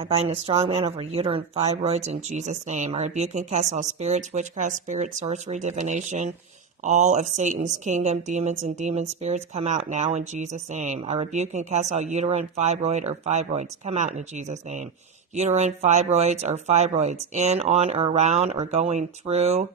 I bind a strong man over uterine fibroids in Jesus' name. I rebuke and cast all spirits, witchcraft spirits, sorcery, divination, all of Satan's kingdom, demons and demon spirits, come out now in Jesus' name. I rebuke and cast all uterine fibroid or fibroids, come out in Jesus' name. Uterine fibroids or fibroids, in, on, or around, or going through,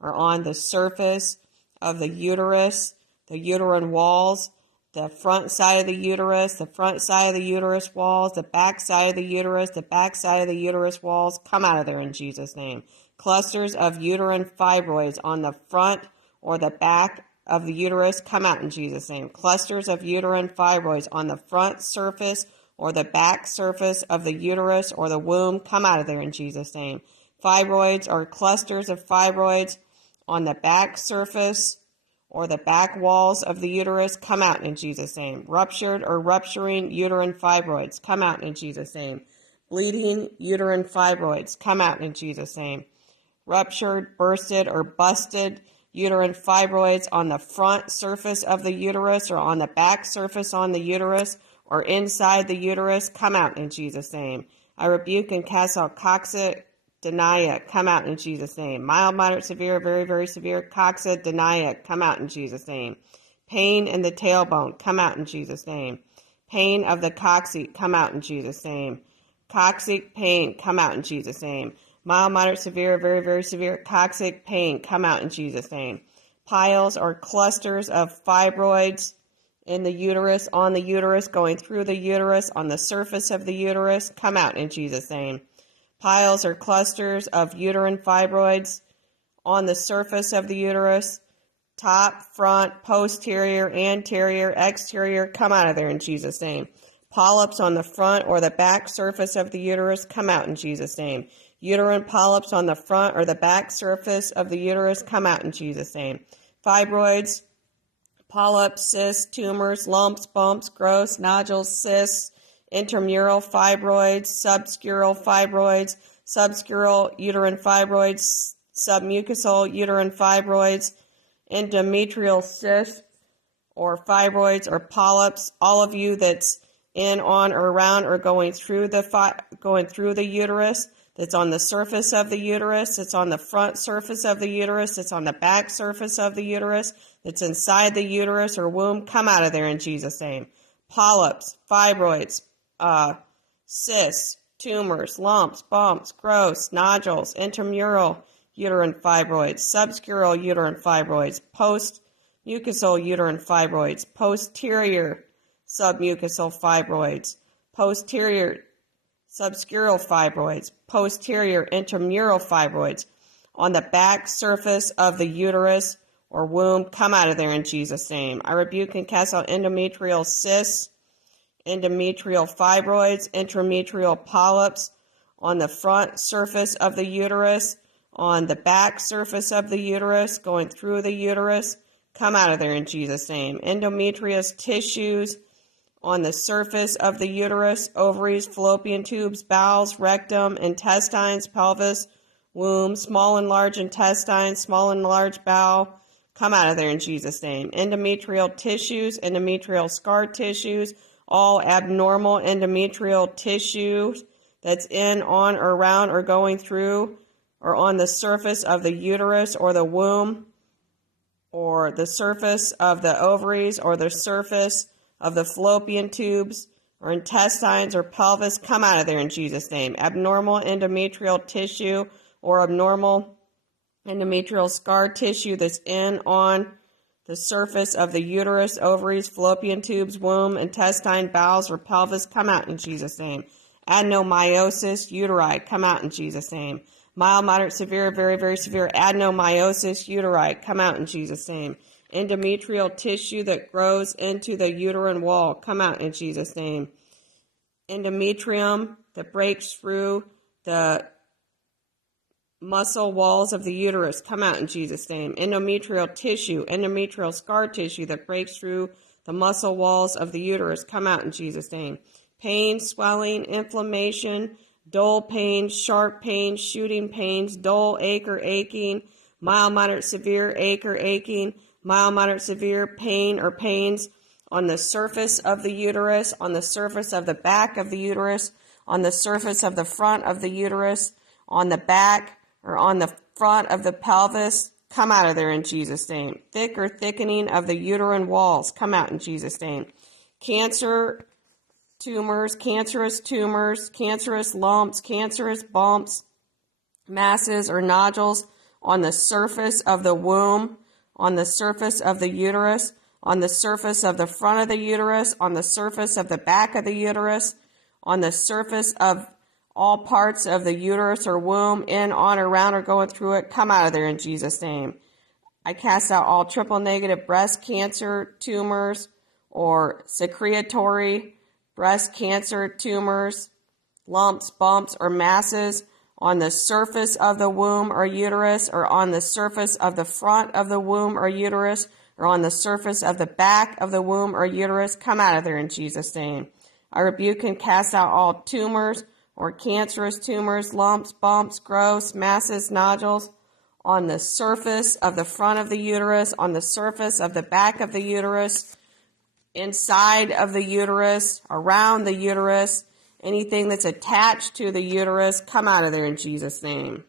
or on the surface of the uterus, the uterine walls, the front side of the uterus, the front side of the uterus walls, the back side of the uterus, the back side of the uterus walls, come out of there in Jesus' name. Clusters of uterine fibroids on the front or the back of the uterus, come out in Jesus' name. Clusters of uterine fibroids on the front surface or the back surface of the uterus or the womb, come out of there in Jesus' name. Fibroids or clusters of fibroids on the back surface or the back walls of the uterus, come out in Jesus' name. Ruptured or rupturing uterine fibroids, come out in Jesus' name. Bleeding uterine fibroids, come out in Jesus' name. Ruptured, bursted, or busted uterine fibroids on the front surface of the uterus or on the back surface on the uterus or inside the uterus, come out in Jesus' name. I rebuke and cast all coccydynia, come out in Jesus' name. Mild, moderate, severe, very, very severe coccydynia, come out in Jesus' name. Pain in the tailbone, come out in Jesus' name. Pain of the coccyx, come out in Jesus' name. Coccyx pain, come out in Jesus' name. Mild, moderate, severe, very, very severe coccyx pain, come out in Jesus' name. Piles or clusters of fibroids in the uterus, on the uterus, going through the uterus, on the surface of the uterus, come out in Jesus' name. Piles or clusters of uterine fibroids on the surface of the uterus, top, front, posterior, anterior, exterior, come out of there in Jesus' name. Polyps on the front or the back surface of the uterus, come out in Jesus' name. Uterine polyps on the front or the back surface of the uterus, come out in Jesus' name. Fibroids, polyps, cysts, tumors, lumps, bumps, growths, nodules, cysts, intramural fibroids, subscleral uterine fibroids, submucosal uterine fibroids, endometrial cysts or fibroids or polyps, all of you that's in, on, or around or going through the uterus, that's on the surface of the uterus, that's on the front surface of the uterus, that's on the back surface of the uterus, that's inside the uterus or womb, come out of there in Jesus' name. Polyps, fibroids, cysts, tumors, lumps, bumps, growths, nodules, intramural uterine fibroids, subscleral uterine fibroids, post-mucosal uterine fibroids, posterior submucosal fibroids, posterior subscleral fibroids, posterior intramural fibroids on the back surface of the uterus or womb, come out of there in Jesus' name. I rebuke and cast out endometrial cysts, endometrial fibroids, intrametrial polyps on the front surface of the uterus, on the back surface of the uterus, going through the uterus, come out of there in Jesus' name. Endometrious tissues on the surface of the uterus, ovaries, fallopian tubes, bowels, rectum, intestines, pelvis, womb, small and large intestines, small and large bowel, come out of there in Jesus' name. Endometrial tissues, endometrial scar tissues, all abnormal endometrial tissue that's in, on, or around, or going through, or on the surface of the uterus or the womb, or the surface of the ovaries, or the surface of the fallopian tubes, or intestines, or pelvis, come out of there in Jesus' name. Abnormal endometrial tissue or abnormal endometrial scar tissue that's in, on the surface of the uterus, ovaries, fallopian tubes, womb, intestine, bowels, or pelvis, come out in Jesus' name. Adenomyosis uteri, come out in Jesus' name. Mild, moderate, severe, very, very severe adenomyosis uteri, come out in Jesus' name. Endometrial tissue that grows into the uterine wall, come out in Jesus' name. Endometrium that breaks through the muscle walls of the uterus, come out in Jesus' name. Endometrial tissue, endometrial scar tissue that breaks through the muscle walls of the uterus, come out in Jesus' name. Pain, swelling, inflammation, dull pain, sharp pain, shooting pains, dull ache or aching, mild, moderate, severe ache or aching, mild, moderate, severe pain or pains on the surface of the uterus, on the surface of the back of the uterus, on the surface of the front of the uterus, on the back, or on the front of the pelvis, come out of there in Jesus' name. Thick or thickening of the uterine walls, come out in Jesus' name. Cancerous tumors, cancerous lumps, cancerous bumps, masses or nodules on the surface of the womb, on the surface of the uterus, on the surface of the front of the uterus, on the surface of the back of the uterus, on the surface of all parts of the uterus or womb, in, on, around, or going through it, come out of there in Jesus' name. I cast out all triple negative breast cancer tumors or secretory breast cancer tumors, lumps, bumps, or masses on the surface of the womb or uterus, or on the surface of the front of the womb or uterus, or on the surface of the back of the womb or uterus, come out of there in Jesus' name. I rebuke and cast out all tumors or cancerous tumors, lumps, bumps, growths, masses, nodules on the surface of the front of the uterus, on the surface of the back of the uterus, inside of the uterus, around the uterus, anything that's attached to the uterus, come out of there in Jesus' name.